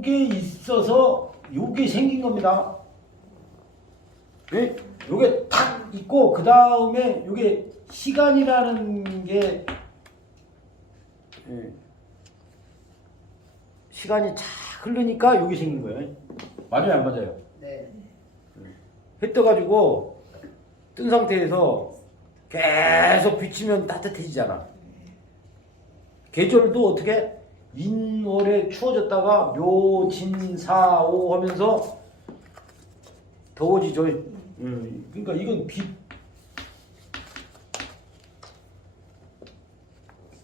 요게 있어서 요게 생긴 겁니다. 예? 요게 탁 있고 그 다음에 요게 시간이라는 게 예. 시간이 쫙 흐르니까 요게 생긴 거예요. 맞아요, 안 맞아요? 네. 해 떠가지고 뜬 상태에서 계속 비치면 따뜻해지잖아. 계절도 어떻게? 인월에 추워졌다가 묘, 진, 사, 오 하면서 더워지죠. 그러니까 이건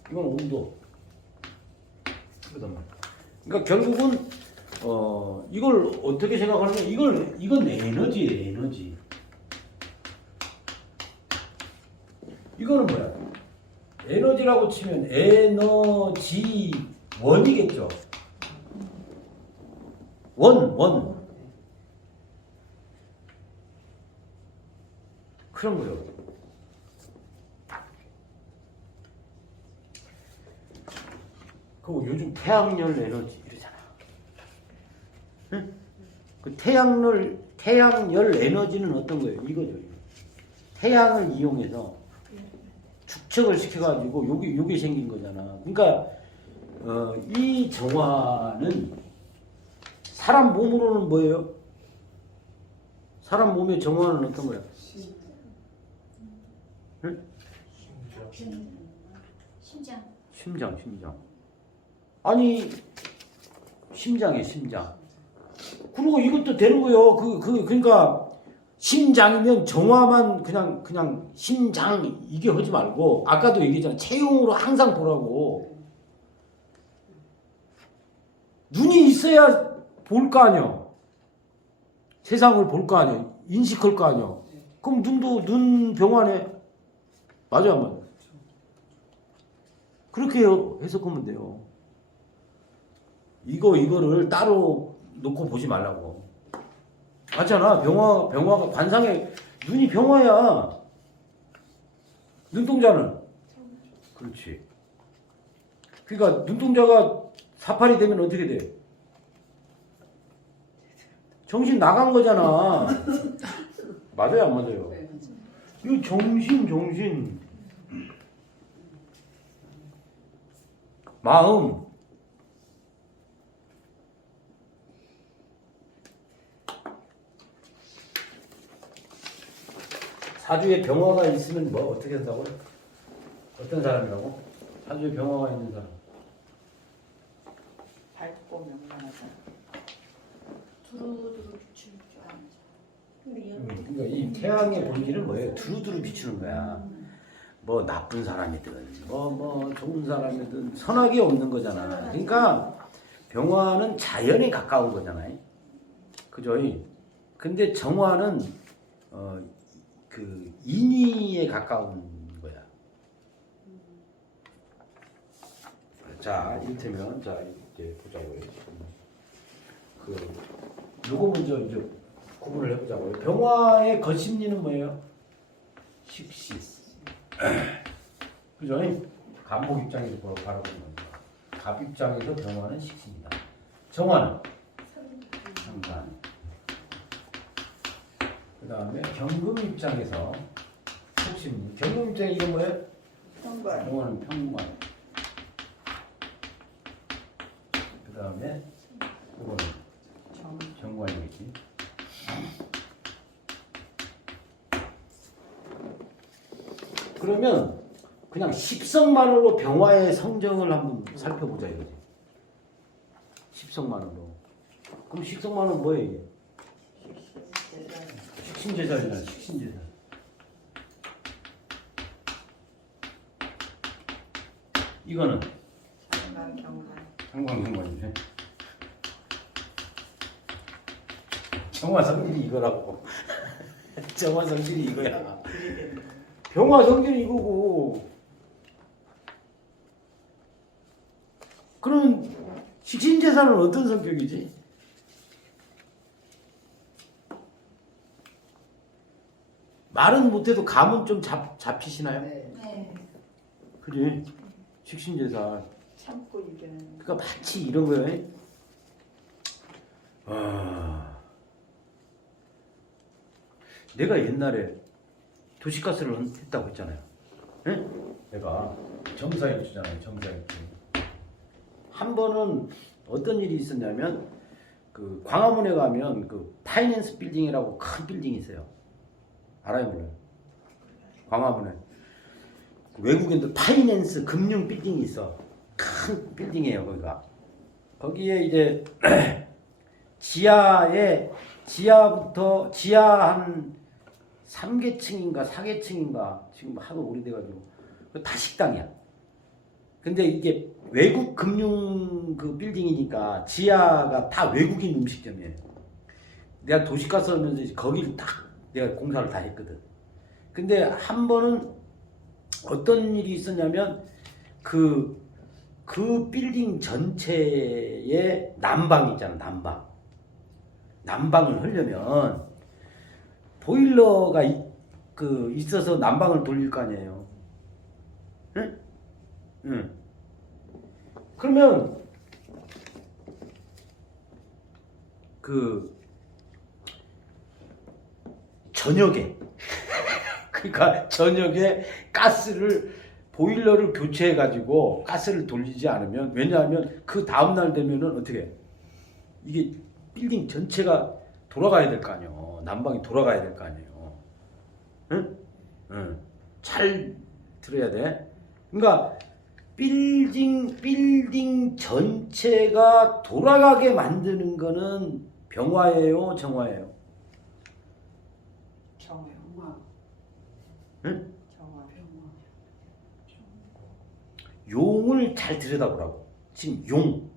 이건 온도. 그러니까 결국은 이걸 어떻게 생각하냐면 이건 에너지예요, 에너지. 이거는 뭐야? 에너지라고 치면 에너지 원이겠죠. 원. 그런 거요. 그리고 요즘 태양열 에너지 이러잖아. 응? 그 태양열 에너지는 어떤 거예요? 이거죠. 태양을 이용해서 축적을 시켜가지고 요게 생긴 거잖아. 그러니까 이 정화는 사람 몸으로는 뭐예요? 사람 몸의 정화는 어떤 거야? 응? 심장. 아니 심장이에요, 심장. 그리고 이것도 되는 거예요. 그러니까 심장이면 정화만 그냥 심장 이게 하지 말고 아까도 얘기했잖아. 체형으로 항상 보라고. 눈이 있어야 볼 거 아니야. 세상을 볼 거 아니야. 인식할 거 아니야. 그럼 눈 병원에 맞아 안 맞아? 그렇게 해석하면 돼요. 이거를 따로 놓고 보지 말라고. 맞잖아. 병화가 관상에 눈이 병화야. 눈동자는 그렇지. 그러니까 눈동자가 사팔이 되면 어떻게 돼? 정신 나간 거잖아. 맞아요, 안 맞아요? 이거 정신. 마음. 사주에 병화가 있으면 뭐 어떻게 한다고요? 어떤 사람이라고? 사주에 병화가 있는 사람. 밝고 명랑하다. 두루두루 비추는 줄 아는 그러니까 이 태양의 본질은 뭐예요? 두루두루 비추는 거야. 뭐 나쁜 사람이든 뭐 좋은 사람이든 선악이 없는 거잖아. 그러니까 병화는 자연에 가까운 거잖아요. 그죠? 근데 정화는 그 인위에 가까운 거야. 자, 이를테면 이제 보자고요. 요거 먼저 이제 구분을 해보자고요. 병화의 거심리는 뭐예요? 식시. 그죠? 간목 입장에서 바라보는 겁니다. 갑 입장에서 병화는 식시입니다. 정화는 상관. 그 다음에 경금 입장에서 속심리. 경금 입장에 이거 뭐예요? 평관. 병화는 평관. 그 다음에 이거는 정관이겠지. 그러면 그냥 십성만으로 병화의 성정을 한번 살펴보자 이거지. 십성만으로. 그럼 십성만은 뭐예요 이게? 식신재산이잖아. 식신재산. 이거는 상관이지. 정화 성질이 이거라고. 정화 성질이 이거야. 병화 성질이 이거고. 그럼 식신재산은 어떤 성격이지? 말은 못해도 감은 좀 잡히시나요? 네. 네. 그래. 식신재산. 참고 이겨는. 그러니까 마치 이런 거예요. 내가 옛날에 도시가스를 했다고 했잖아요. 예? 내가 정사일주잖아요. 정사일주. 한 번은 어떤 일이 있었냐면 그 광화문에 가면 그 파이낸스 빌딩이라고 큰 빌딩이 있어요. 알아요, 몰라요? 광화문에 외국인들 파이낸스 금융 빌딩이 있어. 큰 빌딩이에요, 거기가. 거기에 이제 지하부터 지하 한 3계층인가 4계층인가 지금 하도 오래돼가지고 다 식당이야. 근데 이게 외국 금융 그 빌딩이니까 지하가 다 외국인 음식점이에요. 내가 도시가스 하면서 거기를 딱 내가 공사를 다 했거든. 근데 한 번은 어떤 일이 있었냐면 그 빌딩 전체에 난방이 있잖아. 난방을 하려면 보일러가 있어서 난방을 돌릴 거 아니에요. 응? 응. 그러면 저녁에 그러니까 저녁에 보일러를 교체해 가지고 가스를 돌리지 않으면, 왜냐하면 그 다음 날 되면은 어떻게 이게 빌딩 전체가 돌아가야 될 거 아니에요. 난방이 돌아가야 될 거 아니에요. 응? 응. 잘 들어야 돼. 그러니까 빌딩 전체가 돌아가게 만드는 거는 병화예요, 정화예요? 정화. 응? 정화. 용을 잘 들여다보라고. 지금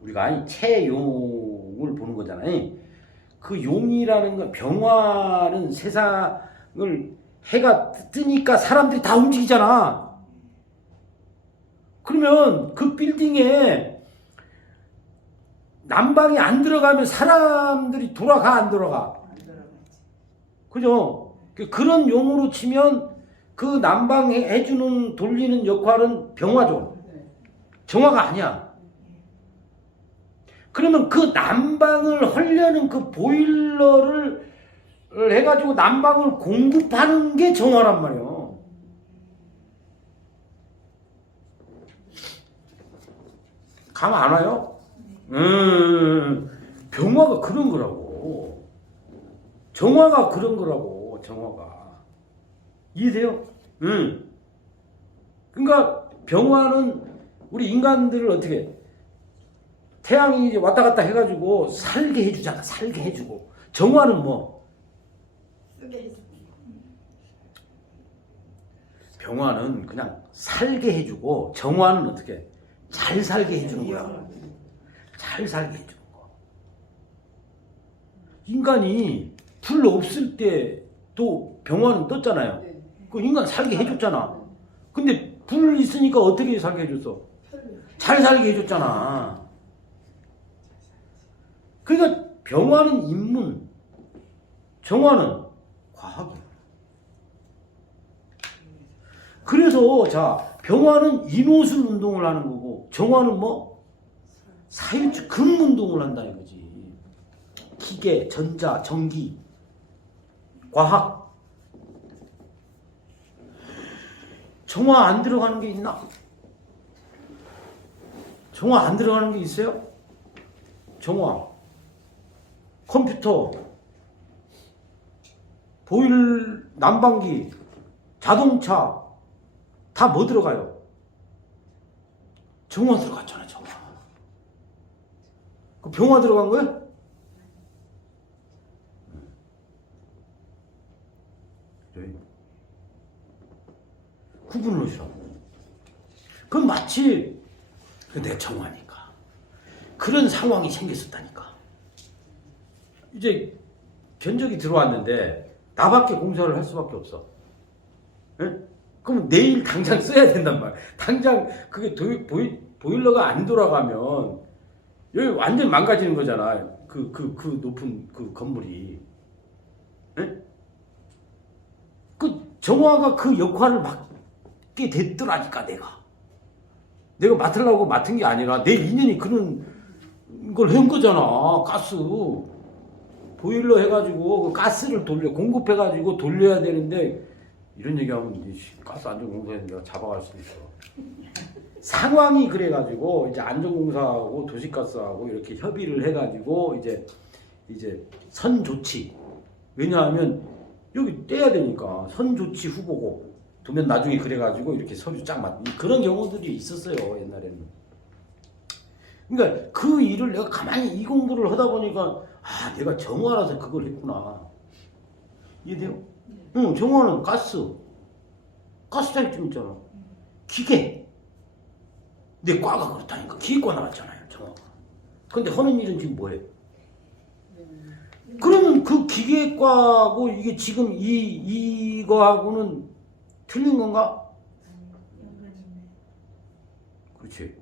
우리가 채용을 보는 거잖아요. 그 용이라는 건, 병화는 세상을, 해가 뜨니까 사람들이 다 움직이잖아. 그러면 그 빌딩에 난방이 안 들어가면 사람들이 돌아가, 안 돌아가? 안 들어가지. 그죠? 그런 용으로 치면 그 난방해주는, 돌리는 역할은 병화죠. 정화가 아니야. 그러면 그 난방을 하려는 그 보일러를 해가지고 난방을 공급하는 게 정화란 말이에요. 감 안 와요? 병화가 그런 거라고. 정화가 그런 거라고, 정화가. 이해돼요? 그러니까 병화는 우리 인간들을 어떻게, 태양이 이제 왔다 갔다 해가지고 살게 해주잖아. 살게 해주고. 정화는 뭐? 병화는 그냥 살게 해주고, 정화는 어떻게? 잘 살게 해주는 거야. 잘 살게 해주는 거. 인간이 불 없을 때도 병화는 떴잖아요. 그 인간 살게 해줬잖아. 근데 불 있으니까 어떻게 살게 해줬어? 잘 살게 해줬잖아. 그러니까 병화는 인문, 정화는 과학이야. 그래서 자, 병화는 인호술 운동을 하는 거고, 정화는 뭐? 사일주 금 운동을 한다 이거지. 기계, 전자, 전기, 과학. 정화 안 들어가는 게 있나? 정화 안 들어가는 게 있어요? 정화. 컴퓨터, 난방기, 자동차, 다 뭐 들어가요? 정화 들어갔잖아, 정화. 그 병화 들어간 거야? 구분을 하시라고. 그건 마치 내 정화니까. 그런 상황이 생겼었다니까. 이제 견적이 들어왔는데 나밖에 공사를 할 수밖에 없어. 에? 그럼 내일 당장 써야 된단 말이야. 당장 그게 보일러가 안 돌아가면 여기 완전 망가지는 거잖아. 그 높은 그 건물이. 에? 그 정화가 그 역할을 맡게 됐더라니까, 내가 맡으려고 맡은 게 아니라 내 인연이 그런 이걸 한 거잖아. 가스. 보일러 해가지고 그 가스를 공급해가지고 돌려야 되는데 이런 얘기하면 가스 안전공사에서 내가 잡아갈 수도 있어. 상황이 그래가지고 이제 안전공사하고 도시가스하고 이렇게 협의를 해가지고 이제 선조치. 왜냐하면 여기 떼야 되니까 선조치 후보고 두면 나중에 그래가지고 이렇게 서류 쫙 그런 경우들이 있었어요 옛날에는. 그러니까 그 일을 내가 가만히 이 공부를 하다 보니까 내가 정화라서 그걸 했구나. 이해돼요? 응, 정화는 가스 자격증 있잖아. 기계. 내 과가 그렇다니까. 기계과 나왔잖아요 정화가. 근데 하는 일은 지금 뭐예요? 그러면 그 기계과하고 이게 지금 이거하고는 틀린 건가? 그렇지.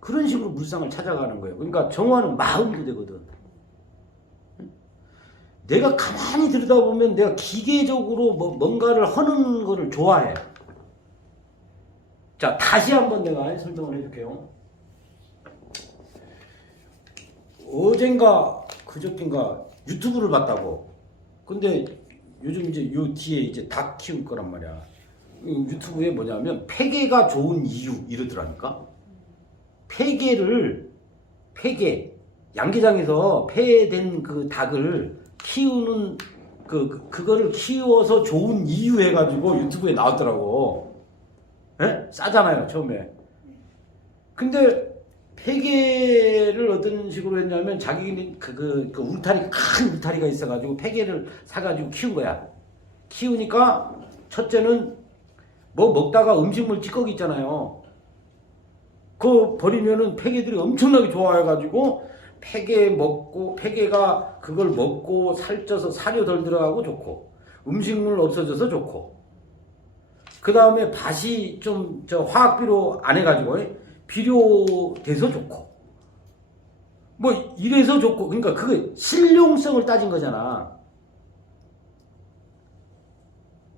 그런 식으로 물상을 찾아가는 거예요. 그러니까 정화는 마음도 되거든. 내가 가만히 들여다보면 내가 기계적으로 뭔가를 하는 거를 좋아해. 자, 다시 한번 내가 설명을 해줄게요. 어젠가 그저께인가 유튜브를 봤다고. 근데 요즘 이제 요 뒤에 이제 닭 키울 거란 말이야. 유튜브에 뭐냐면 폐계가 좋은 이유 이러더라니까. 폐계 양계장에서 폐된 그 닭을 키우는 그거를 키워서 좋은 이유 해가지고 유튜브에 나왔더라고. 에? 싸잖아요 처음에. 근데 폐계를 어떤 식으로 했냐면 자기는 그 울타리 큰 울타리가 있어가지고 폐계를 사가지고 키운 거야. 키우니까 첫째는 뭐 먹다가 음식물 찌꺼기 있잖아요. 그거 버리면은 폐계들이 엄청나게 좋아해가지고 폐계가 그걸 먹고 살쪄서 사료 덜 들어가고 좋고 음식물 없어져서 좋고 그 다음에 밭이 좀 화학비료 안 해가지고 비료돼서 좋고 뭐 이래서 좋고 그러니까 그게 실용성을 따진 거잖아.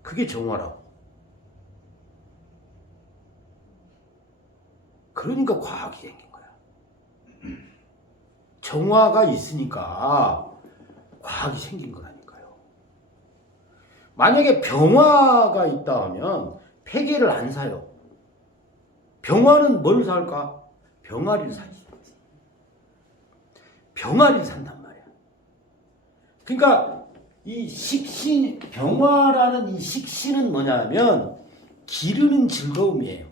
그게 정화라고. 그러니까 과학이 생긴 거야. 정화가 있으니까 과학이 생긴 거라니까요. 만약에 병화가 있다 하면 폐계를 안 사요. 병화는 뭘 살까? 병아리를 사지. 병아리를 산단 말이야. 그러니까 이 식신, 병화라는 이 식신은 뭐냐면 기르는 즐거움이에요.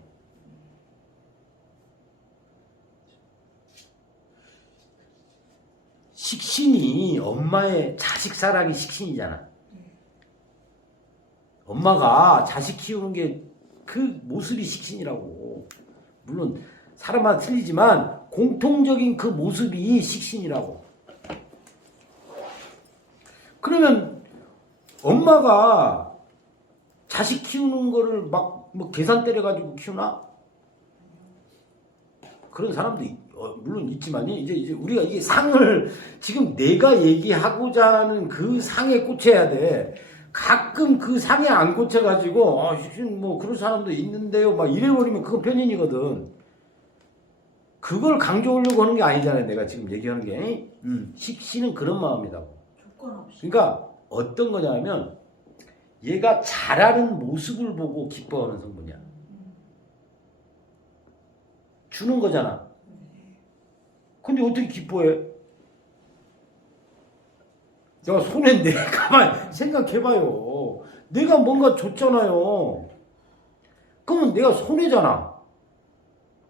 식신이 엄마의 자식 사랑이 식신이잖아. 엄마가 자식 키우는 게 그 모습이 식신이라고. 물론 사람마다 틀리지만 공통적인 그 모습이 식신이라고. 그러면 엄마가 자식 키우는 거를 막 뭐 계산 때려가지고 키우나? 그런 사람도 물론 있지만 이제 우리가 이게 상을 지금 내가 얘기하고자 하는 그 상에 꽂혀야 돼. 가끔 그 상에 안 꽂혀가지고 뭐 그런 사람도 있는데요 막 이래버리면 그건 편인이거든. 그걸 강조하려고 하는 게 아니잖아요. 내가 지금 얘기하는 게. 식신은 그런 마음이다. 조건 없이. 그러니까 어떤 거냐면 얘가 자라는 모습을 보고 기뻐하는 성분이야. 주는 거잖아. 근데 어떻게 기뻐해? 내가 손에 가만히 생각해봐요. 내가 뭔가 줬잖아요. 그러면 내가 손해잖아.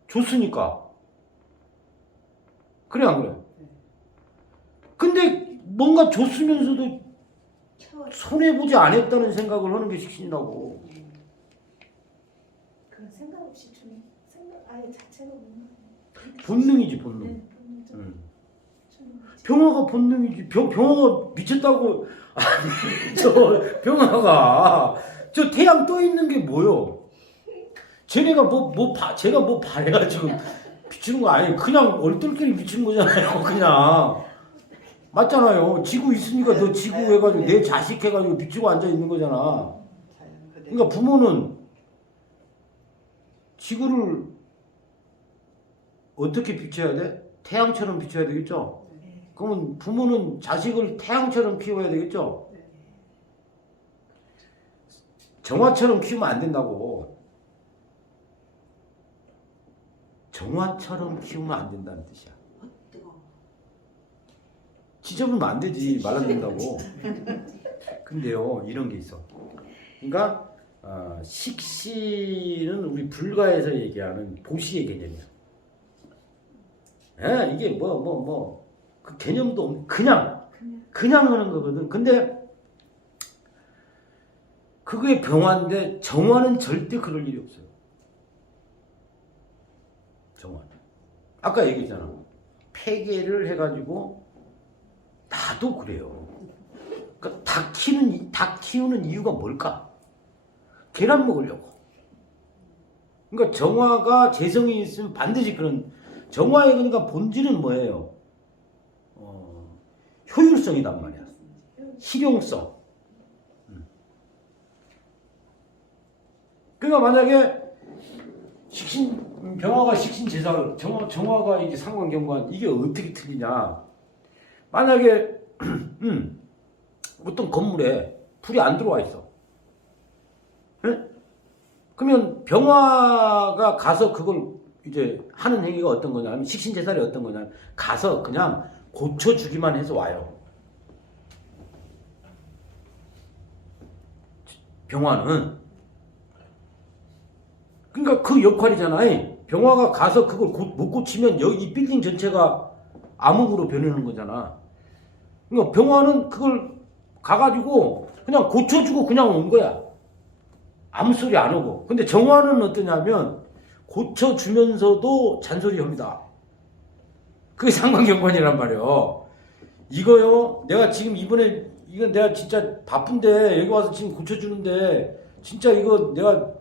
줬으니까. 그래 안 그래? 근데 뭔가 줬으면서도 손해보지 않았다는 생각을 하는 게 식신이라고. 그런 생각 없이 주는 생각 아예 자체가 없는 본능이지 본능. 네, 병화가 본능이지. 병화가 미쳤다고. 아니 저 병화가 저 태양 떠 있는 게 뭐요? 쟤네가 제가 뭐 바래가지고 비추는 거 아니에요. 그냥 얼떨결에 비추는 거잖아요. 그냥 맞잖아요. 지구 있으니까 너 지구 해가지고 내 자식 해가지고 비추고 앉아 있는 거잖아. 그러니까 부모는 지구를 어떻게 비춰야 돼? 태양처럼 비춰야 되겠죠? 그러면 부모는 자식을 태양처럼 키워야 되겠죠? 정화처럼 키우면 안 된다고. 정화처럼 키우면 안 된다는 뜻이야. 지저분면 안 되지. 말라준다고. 근데요, 이런 게 있어. 그러니까 식신은 우리 불가에서 얘기하는 보시의 개념이야. 예, 이게 그 개념도 없는 그냥 하는 거거든. 근데 그게 병화인데 정화는 절대 그럴 일이 없어요. 정화. 아까 얘기했잖아. 폐계를 해가지고 나도 그래요. 그러니까 닭 키우는 이유가 뭘까? 계란 먹으려고. 그러니까 정화가 재성이 있으면 반드시 그런 정화의 그러니까 본질은 뭐예요? 효율성이란 말이야. 실용성. 그러니까 만약에 병화가 식신제사를 정화가 이게 상관경관 이게 어떻게 틀리냐? 만약에 어떤 건물에 불이 안 들어와 있어. 네? 그러면 병화가 가서 그걸 이제 하는 행위가 어떤 거냐면 식신제살이 어떤 거냐면 가서 그냥 고쳐주기만 해서 와요. 병화는 그러니까 그 역할이잖아요. 병화가 가서 그걸 못 고치면 여기 빌딩 전체가 암흑으로 변하는 거잖아. 그러니까 병화는 그걸 가가지고 그냥 고쳐주고 그냥 온 거야. 아무 소리 안 하고. 근데 정화는 어떠냐면 고쳐주면서도 잔소리합니다. 그게 상관경관이란 말이에요. 이거요. 내가 지금 이번에 이건 내가 진짜 바쁜데 여기 와서 지금 고쳐주는데 진짜 이거 내가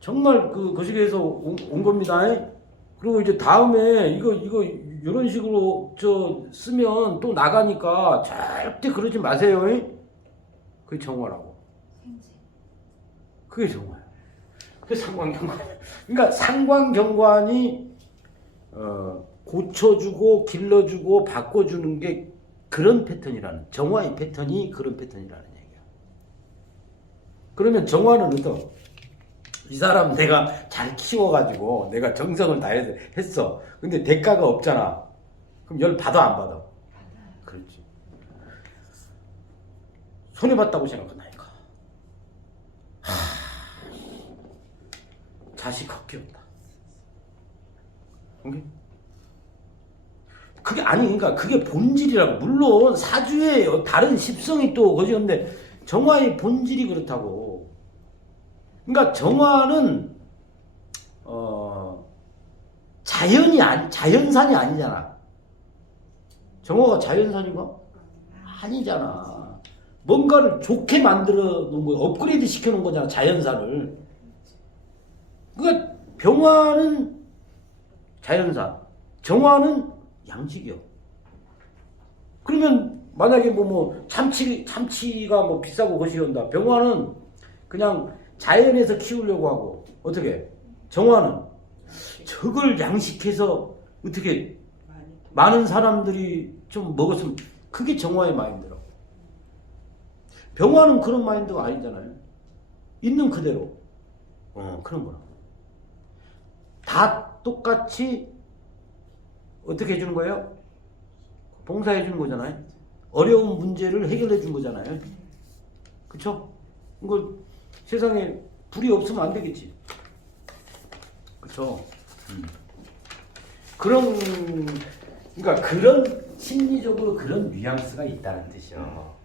정말 그 거시기에서 온 겁니다. 그리고 이제 다음에 이거 이런 식으로 쓰면 또 나가니까 절대 그러지 마세요. 그게 정화라고. 그게 정화야. 그게 상관경관. 그러니까 상관경관이 고쳐주고 길러주고 바꿔주는 게 그런 패턴이라는 정화의 패턴이 그런 패턴이라는 얘기야. 그러면 정화는 어떤? 이 사람 내가 잘 키워가지고 내가 정성을 다해서 했어. 근데 대가가 없잖아. 그럼 열 받아 안 받아? 그렇지. 손해봤다고 생각한다니까. 자식 헛기운다. 그게 아니 그러니까 그게 본질이라고. 물론 사주에 다른 십성이 또 거지. 근데 정화의 본질이 그렇다고. 그러니까 정화는 자연산이 아니잖아. 정화가 자연산인가? 아니잖아. 뭔가를 좋게 만들어 놓은 거, 업그레이드 시켜 놓은 거잖아. 자연산을. 그러니까 병화는 자연산, 정화는 양식이요. 그러면 만약에 참치가 뭐 비싸고 거시기온다. 병화는 그냥 자연에서 키우려고 하고 어떻게? 정화는 저걸 양식해서 어떻게 많은 사람들이 좀 먹었으면 그게 정화의 마인드라고. 병화는 그런 마인드가 아니잖아요. 있는 그대로. 그런 거라. 다 똑같이 어떻게 해주는 거예요? 봉사해 주는 거잖아요. 어려운 문제를 해결해 준 거잖아요. 그쵸? 이거 세상에 불이 없으면 안 되겠지. 그쵸? 그러니까 그런 심리적으로 그런 뉘앙스가 있다는 뜻이요.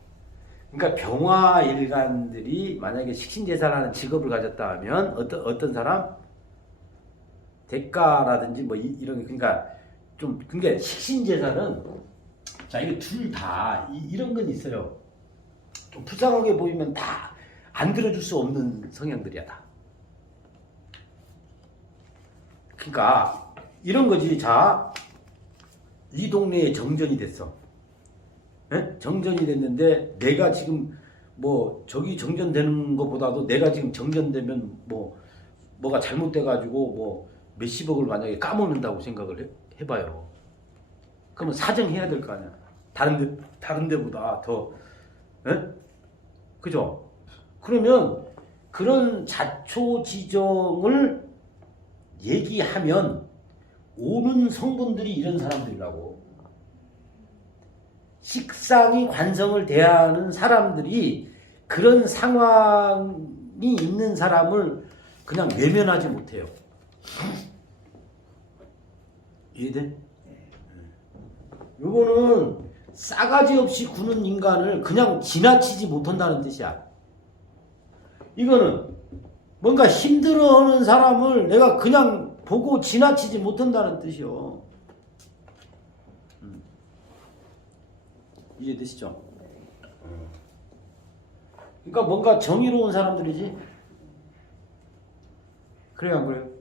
그러니까 병화일간들이 만약에 식신제사라는 직업을 가졌다 하면 어떤 사람? 대가라든지 뭐 이런 게 그러니까 좀 그러니까 식신제사는 자 이게 둘 다 이런 건 있어요. 좀 불쌍하게 보이면 다 안 들어줄 수 없는 성향들이야 다. 그러니까 이런 거지. 자, 이 동네에 정전이 됐어. 에? 정전이 됐는데 내가 지금 뭐 저기 정전되는 것보다도 내가 지금 정전되면 뭐가 잘못돼가지고 뭐 몇십억을 만약에 까먹는다고 생각을 해봐요. 그러면 사정해야 될 거 아니야. 다른 데보다 더, 예? 그죠? 그러면 그런 자초지정을 얘기하면 오는 성분들이 이런 사람들이라고. 식상이 관성을 대하는 사람들이 그런 상황이 있는 사람을 그냥 외면하지 못해요. 이해돼? 요거는 싸가지 없이 구는 인간을 그냥 지나치지 못한다는 뜻이야. 이거는 뭔가 힘들어하는 사람을 내가 그냥 보고 지나치지 못한다는 뜻이요. 이해되시죠? 그러니까 뭔가 정의로운 사람들이지. 그래요, 안 그래요?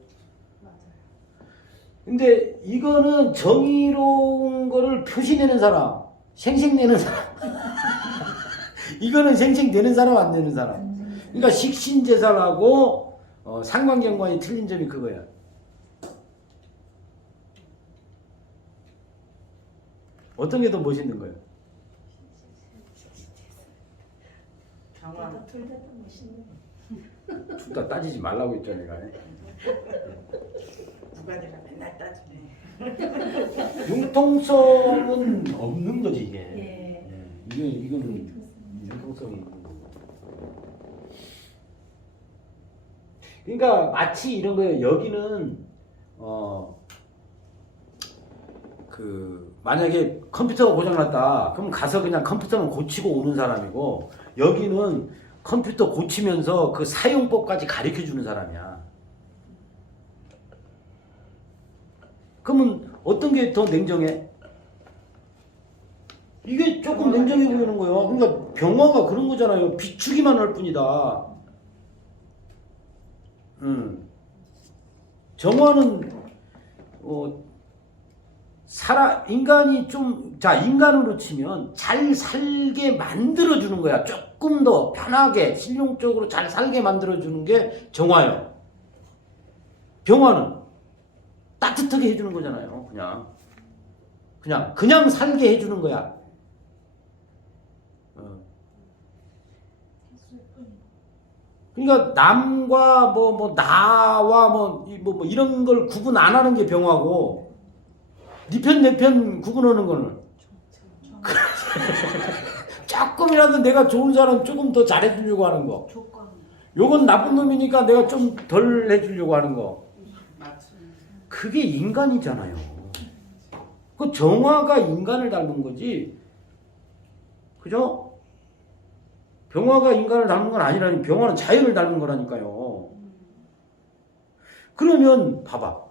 근데 이거는 정의로운 거를 표시내는 사람, 생색내는 사람. 이거는 생색내는 사람, 안 내는 사람. 그러니까 식신제살하고 상관경관이 틀린 점이 그거야. 어떤 게 더 멋있는 거예요? 경험. 둘다 멋있는. 둘 다 따지지 말라고 했죠, 내가. 누가니까 맨날 따지네. 융통성은 없는 거지, 이게. 예. 이거는 융통성이 있는 거고. 그러니까 마치 이런 거예요. 여기는 만약에 컴퓨터가 고장났다. 그럼 가서 그냥 컴퓨터만 고치고 오는 사람이고, 여기는 컴퓨터 고치면서 그 사용법까지 가르쳐 주는 사람이야. 그러면 어떤 게 더 냉정해? 이게 조금 냉정해 보이는 거예요. 그러니까 병화가 그런 거잖아요. 비추기만 할 뿐이다. 정화는 인간이 인간으로 치면 잘 살게 만들어주는 거야. 조금 더 편하게, 실용적으로 잘 살게 만들어주는 게 정화예요. 병화는 따뜻하게 해주는 거잖아요. 그냥 살게 해주는 거야. 그러니까 남과 나와 이런 걸 구분 안 하는 게 병화고, 네 편 내 편 구분하는 거는 조금이라도 내가 좋은 사람 조금 더 잘해주려고 하는 거. 요건 나쁜 놈이니까 내가 좀 덜 해주려고 하는 거. 그게 인간이잖아요. 그 정화가 인간을 닮은 거지. 그죠? 병화가 인간을 닮은 건 아니라니. 병화는 자연을 닮은 거라니까요. 그러면 봐봐.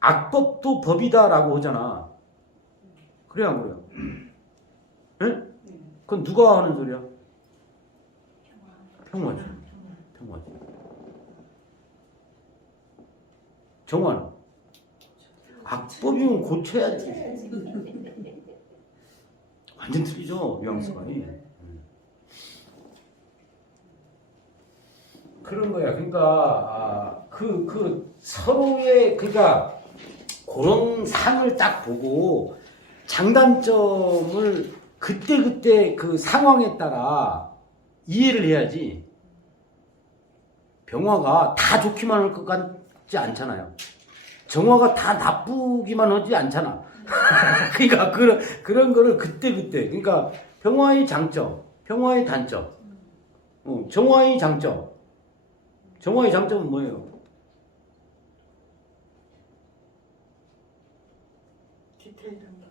악법도 법이다라고 하잖아. 그래요, 안 그래요? 예? 그건 누가 하는 소리야? 평화죠. 정화는? 악법이면 고쳐야지. 완전 틀리죠, 뉘앙스관이. 그런 거야. 그러니까 서로의 그러니까 그런 상을 딱 보고 장단점을 그때 그 상황에 따라 이해를 해야지. 병화가 다 좋기만 할 것 같지 않잖아요. 정화가 다 나쁘기만 하지 않잖아. 그러니까 그런 거를 그때 그러니까 병화의 장점, 병화의 단점, 정화의 장점. 정화의 장점은 뭐예요? 디테일한 거.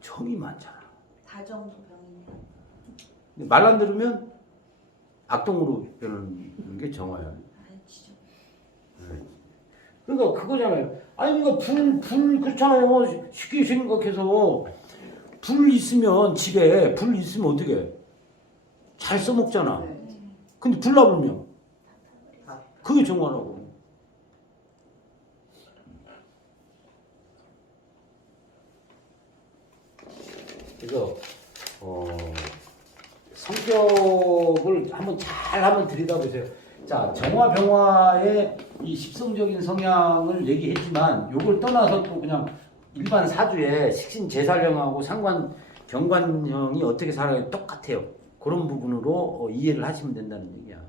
정이 많잖아. 다정도 병이네. 말 안 들으면 악동으로 변하는 게 정화야. 그러니까 그거잖아요. 아니 그러니까 불 그렇잖아요. 쉽게 생각해서 불 있으면 집에 불 있으면 어떻게 해? 잘 써먹잖아. 근데 불 나불면 그게 정화라고. 그래서 성격을 한번 들여다보세요. 자, 정화 병화의 이 십성적인 성향을 얘기했지만 요걸 떠나서 또 그냥 일반 사주에 식신제살령하고 상관 경관형이 어떻게 살아요? 똑같아요. 그런 부분으로 이해를 하시면 된다는 얘기야.